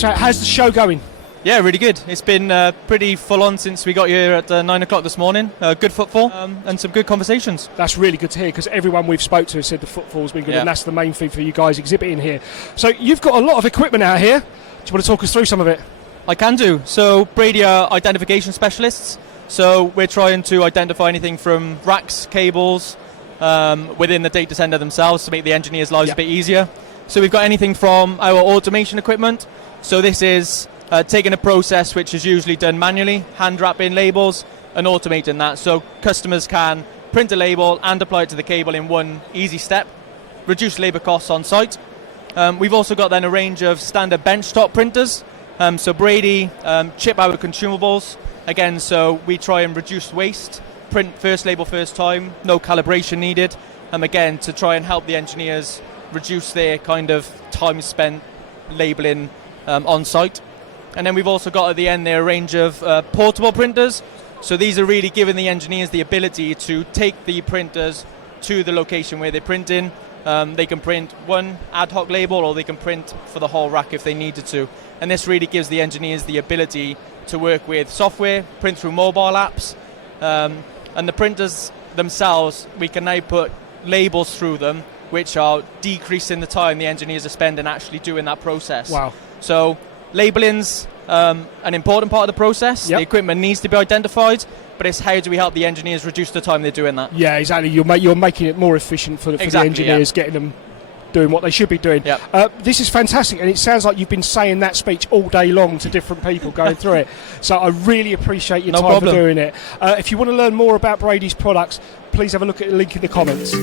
So how's the show going? Yeah, really good. It's been pretty full on since we got here at 9 o'clock this morning. Good footfall and some good conversations. That's really good to hear, because everyone we've spoke to has said the footfall's been good, Yeah. and that's the main thing for you guys exhibiting here. So you've got a lot of equipment out here. Do you want to talk us through some of it? I can do. So Brady are identification specialists. So we're trying to identify anything from racks, cables, within the data center themselves to make the engineers' lives a bit easier. So we've got anything from our automation equipment. So this is taking a process which is usually done manually, hand wrapping labels and automating that. So customers can print a label and apply it to the cable in one easy step, reduce labor costs on site. We've also got then a range of standard benchtop printers. So Brady chip our consumables. Again, so we try and reduce waste, print first label first time, no calibration needed. Again, to try and help the engineers reduce their kind of time spent labeling on site. And then we've also got at the end there a range of portable printers. So these are really giving the engineers the ability to take the printers to the location where they're printing. They can print one ad hoc label, or they can print for the whole rack if they needed to. And this really gives the engineers the ability to work with software, print through mobile apps. And the printers themselves, we can now put labels through them, which are decreasing the time the engineers are spending actually doing that process. Wow. So labelling's an important part of the process. The equipment needs to be identified, but it's how do we help the engineers reduce the time they're doing that? Yeah, exactly. You're making it more efficient for the engineers, getting them doing what they should be doing. This is fantastic, and it sounds like you've been saying that speech all day long to different people going through it. So I really appreciate your time for doing it. If you want to learn more about Brady's products, please have a look at the link in the comments.